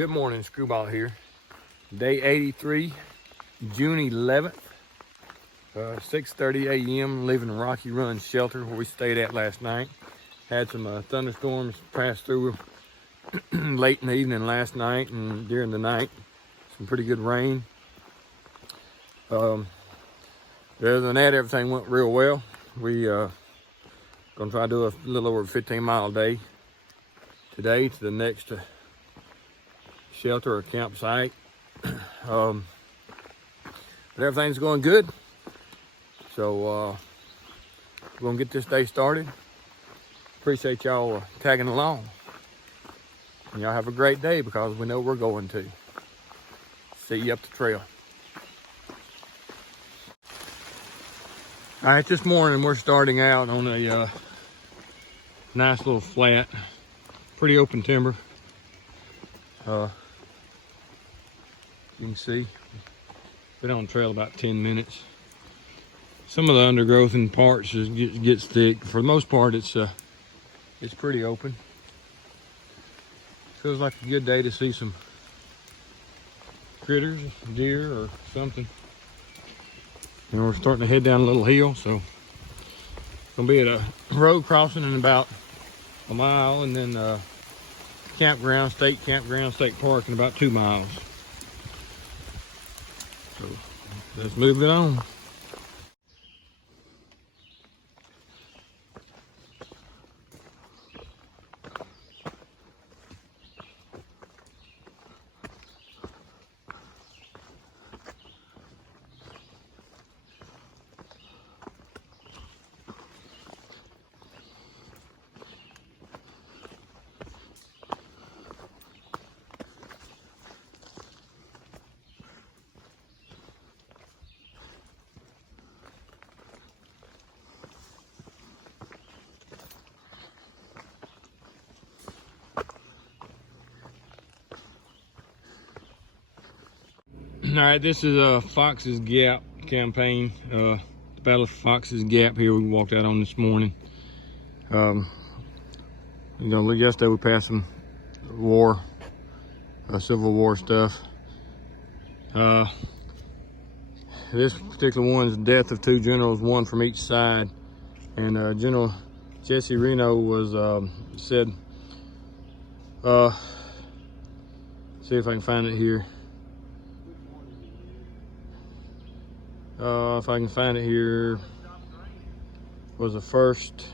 Good morning, Screwball here. Day 83, June 11th, 6:30 a.m. leaving Rocky Run shelter where we stayed at last night. Had some thunderstorms pass through late in the evening last night and during the night. Some pretty good rain. Other than that, everything went real well. We gonna try to do a little over a 15-mile day today to the next shelter or campsite. But everything's going good. So we're gonna get this day started. Appreciate y'all tagging along. And y'all have a great day because we know we're going to. See you up the trail. All right, this morning we're starting out on a nice little flat, pretty open timber. You can see, been on the trail about 10 minutes. Some of the undergrowth in parts gets thick. For the most part, it's pretty open. Feels like a good day to see some critters, deer or something. And we're starting to head down a little hill, so gonna be at a road crossing in about a mile, and then campground, state park in about 2 miles. So let's move it on. All right, this is Fox's Gap campaign. The Battle of Fox's Gap here we walked out on this morning. Yesterday we passed some Civil War stuff. This particular one is the death of 2 generals, one from each side. And General Jesse Reno was said, see if I can find it here. If I can find it here, was the first,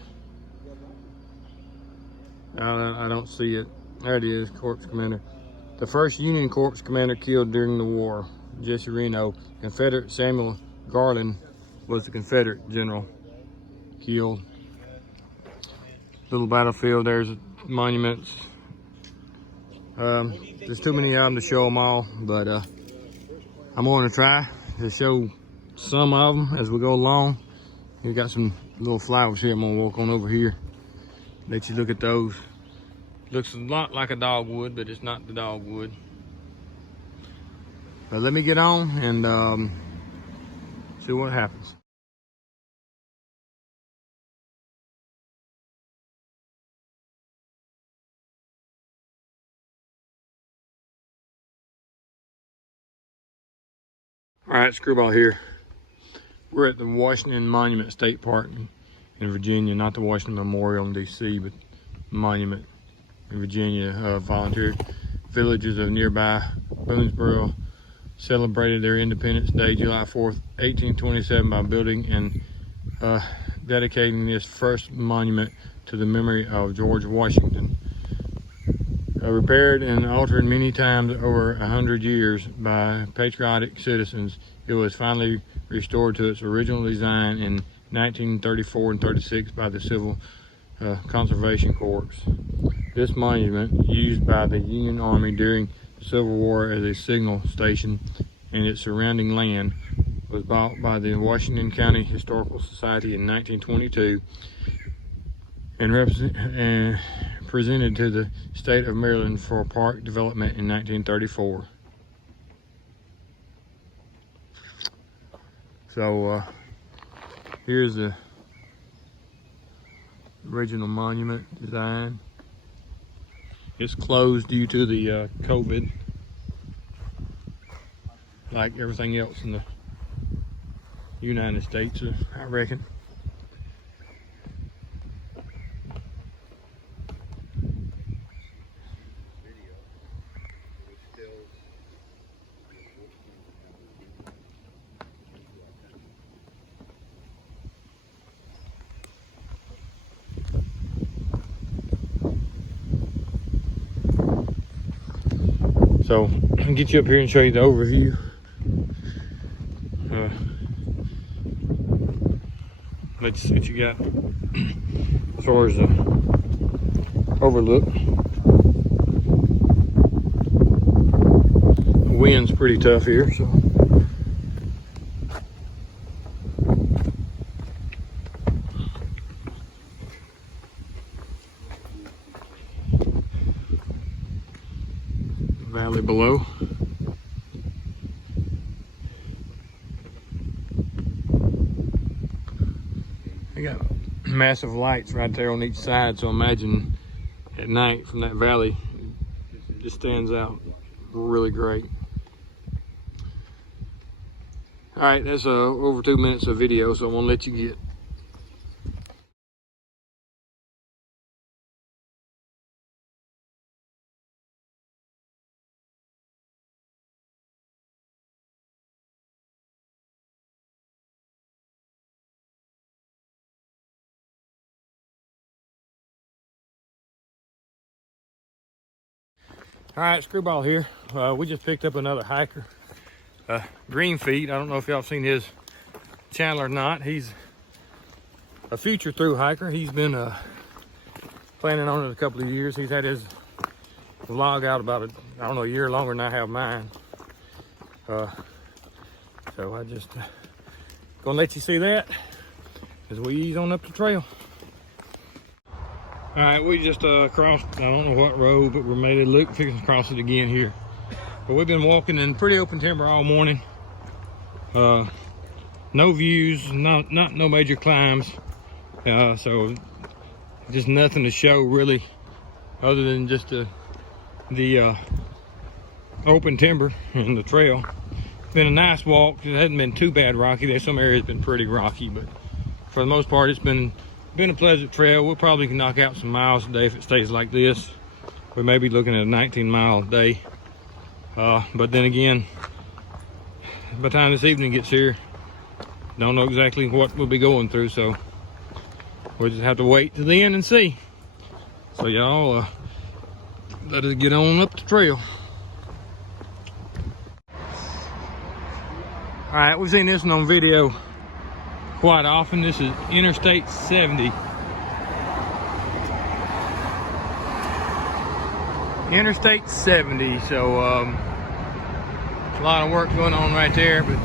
I don't see it. There it is, Corps Commander. The first Union Corps Commander killed during the war, Jesse Reno. Confederate Samuel Garland was the Confederate general killed. Little battlefield, there's monuments. There's too many of them to show them all, but I'm going to try to show some of them as we go along. You got some little flowers here. I'm gonna walk on over here, let you look at those. Looks a lot like a dogwood, but it's not the dogwood. But let me get on and see what happens. All right, Screwball here. We're at the Washington Monument State Park in Virginia, not the Washington Memorial in DC, but Monument in Virginia. Volunteer villages of nearby Boonesboro celebrated their Independence Day, July 4th, 1827, by building and dedicating this first monument to the memory of George Washington. Repaired and altered many times over 100 years by patriotic citizens, it was finally restored to its original design in 1934 and 36 by the Civil Conservation Corps. This monument, used by the Union Army during the Civil War as a signal station and its surrounding land, was bought by the Washington County Historical Society in 1922 and presented to the state of Maryland for park development in 1934. So here's the original monument design. It's closed due to the COVID, like everything else in the United States, I reckon. So I'll get you up here and show you the overview. Let's see what you got as far as the overlook. The wind's pretty tough here, so. Valley below. They got massive lights right there on each side, so imagine at night from that valley, it just stands out really great. All right, that's over 2 minutes of video, so I'm gonna let you get. All right, Screwball here. We just picked up another hiker, Green Feet. I don't know if y'all seen his channel or not. He's a future through hiker. He's been planning on it a couple of years. He's had his vlog out about a year longer than I have mine. So I just gonna let you see that as we ease on up the trail. All right, we just crossed, I don't know what road, but we made it look, fixing to cross it again here. But we've been walking in pretty open timber all morning. No views, not no major climbs. So just nothing to show really, other than just the open timber and the trail. It's been a nice walk. It hasn't been too bad rocky. There's some areas been pretty rocky, but for the most part, it's been a pleasant trail. We'll probably knock out some miles a day if it stays like this. We may be looking at a 19-mile a day. But then again, by the time this evening gets here, don't know exactly what we'll be going through, so we'll just have to wait to the end and see. So y'all, let us get on up the trail. All right, we've seen this one on video quite often. This is Interstate 70. Interstate 70, so a lot of work going on right there, but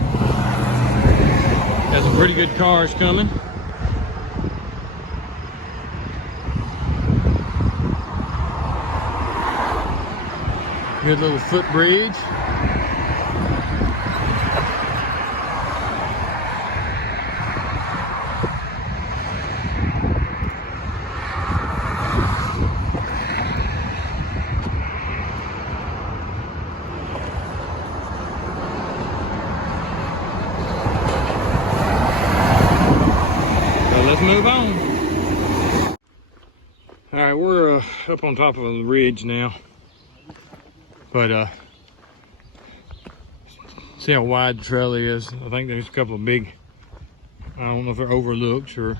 got some pretty good cars coming. Good little footbridge. Let's move on. All right, we're up on top of the ridge now, but see how wide the trail is. I think there's a couple of big, I don't know if they're overlooks or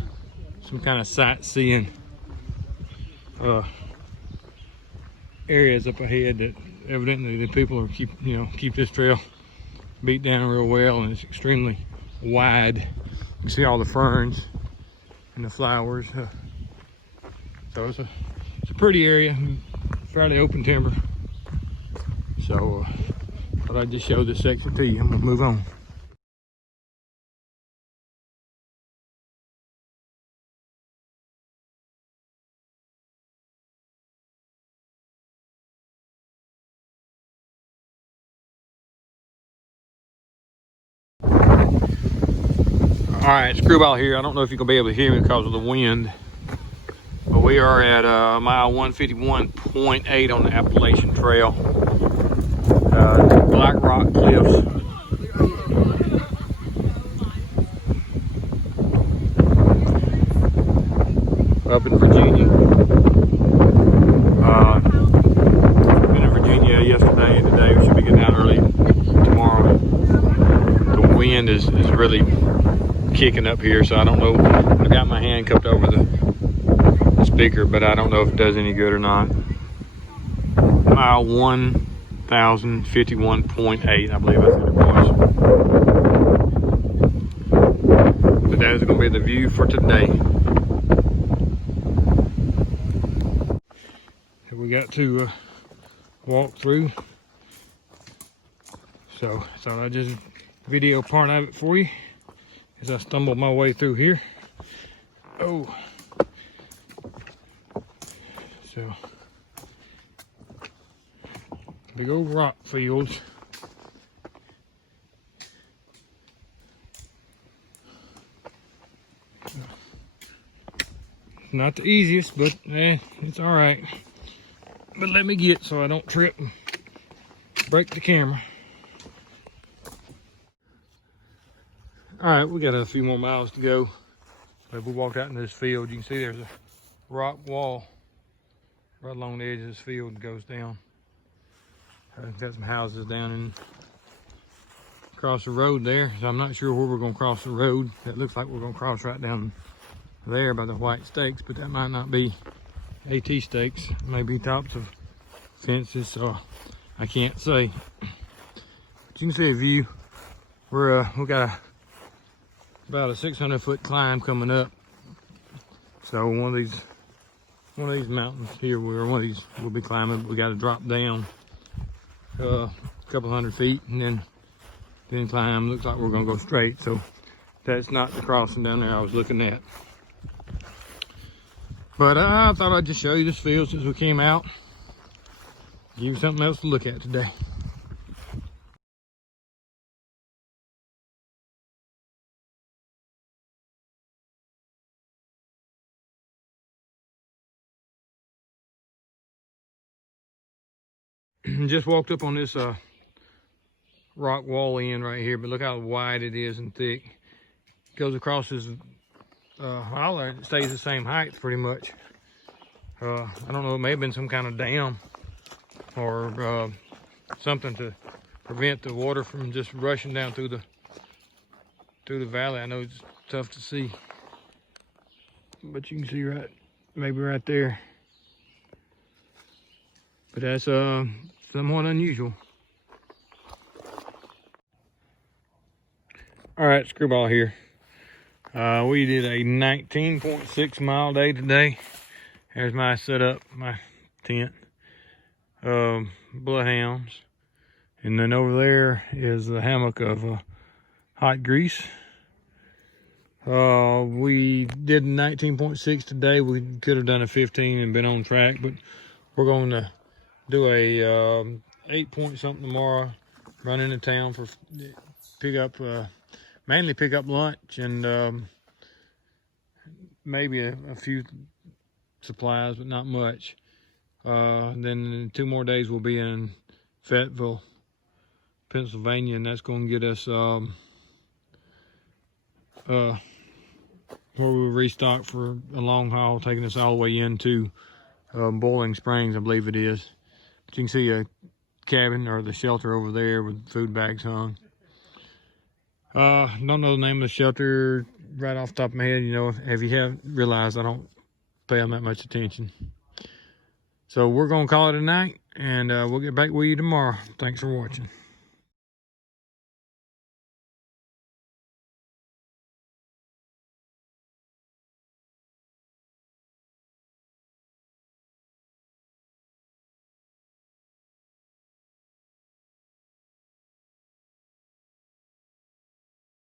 some kind of sightseeing areas up ahead that evidently the people are keep this trail beat down real well, and it's extremely wide. You can see all the ferns and the flowers. So it's a pretty area, fairly open timber. So thought I'd just show this section to you. I'm gonna move on. All right, Screwball here. I don't know if you're gonna be able to hear me because of the wind, But we are at mile 151.8 on the Appalachian Trail. Black Rock Cliffs. Up in Virginia. Been in Virginia yesterday and today. We should be getting out early tomorrow. The wind is really kicking up here, so I don't know. I got my hand cupped over the speaker, but I don't know if it does any good or not. Mile 1051.8, I believe I said it was. But that is going to be the view for today. We got to walk through, so I thought I'd just video part of it for you as I stumbled my way through here. Oh, so big old rock fields. Not the easiest, but it's all right. But let me get so I don't trip and break the camera. All right, we got a few more miles to go. But we walked out in this field. You can see there's a rock wall right along the edge of this field that goes down. Got some houses down and across the road there. So I'm not sure where we're gonna cross the road. It looks like we're gonna cross right down there by the white stakes, but that might not be AT stakes. It may be tops of fences, so I can't say. But you can see a view. We got about a 600-foot climb coming up. So one of these mountains here, one of these we'll be climbing. We got to drop down a couple hundred feet and then climb. Looks like we're gonna go straight. So that's not the crossing down there I was looking at. But I thought I'd just show you this field since we came out. Give you something else to look at today. Just walked up on this rock wall end right here, but look how wide it is and thick. It goes across this holler. It stays the same height pretty much. I don't know, it may have been some kind of dam or something to prevent the water from just rushing down through the valley. I know it's tough to see, but you can see maybe right there. But that's somewhat unusual. All right, Screwball here. We did a 19.6 mile day today. There's my setup, my tent, bloodhounds, and then over there is the hammock of hot grease. We did 19.6 today. We could have done a 15 and been on track, but we're going to do a 8 point something tomorrow. Run into town for mainly pick up lunch and maybe a few supplies, but not much. Then in 2 more days we'll be in Fayetteville, Pennsylvania, and that's going to get us where we'll restock for a long haul, taking us all the way into Boiling Springs, I believe it is. But you can see a cabin or the shelter over there with food bags hung. Don't know the name of the shelter right off the top of my head. You know, if you haven't realized, I don't pay them that much attention. So we're gonna call it a night, and we'll get back with you tomorrow. Thanks for watching.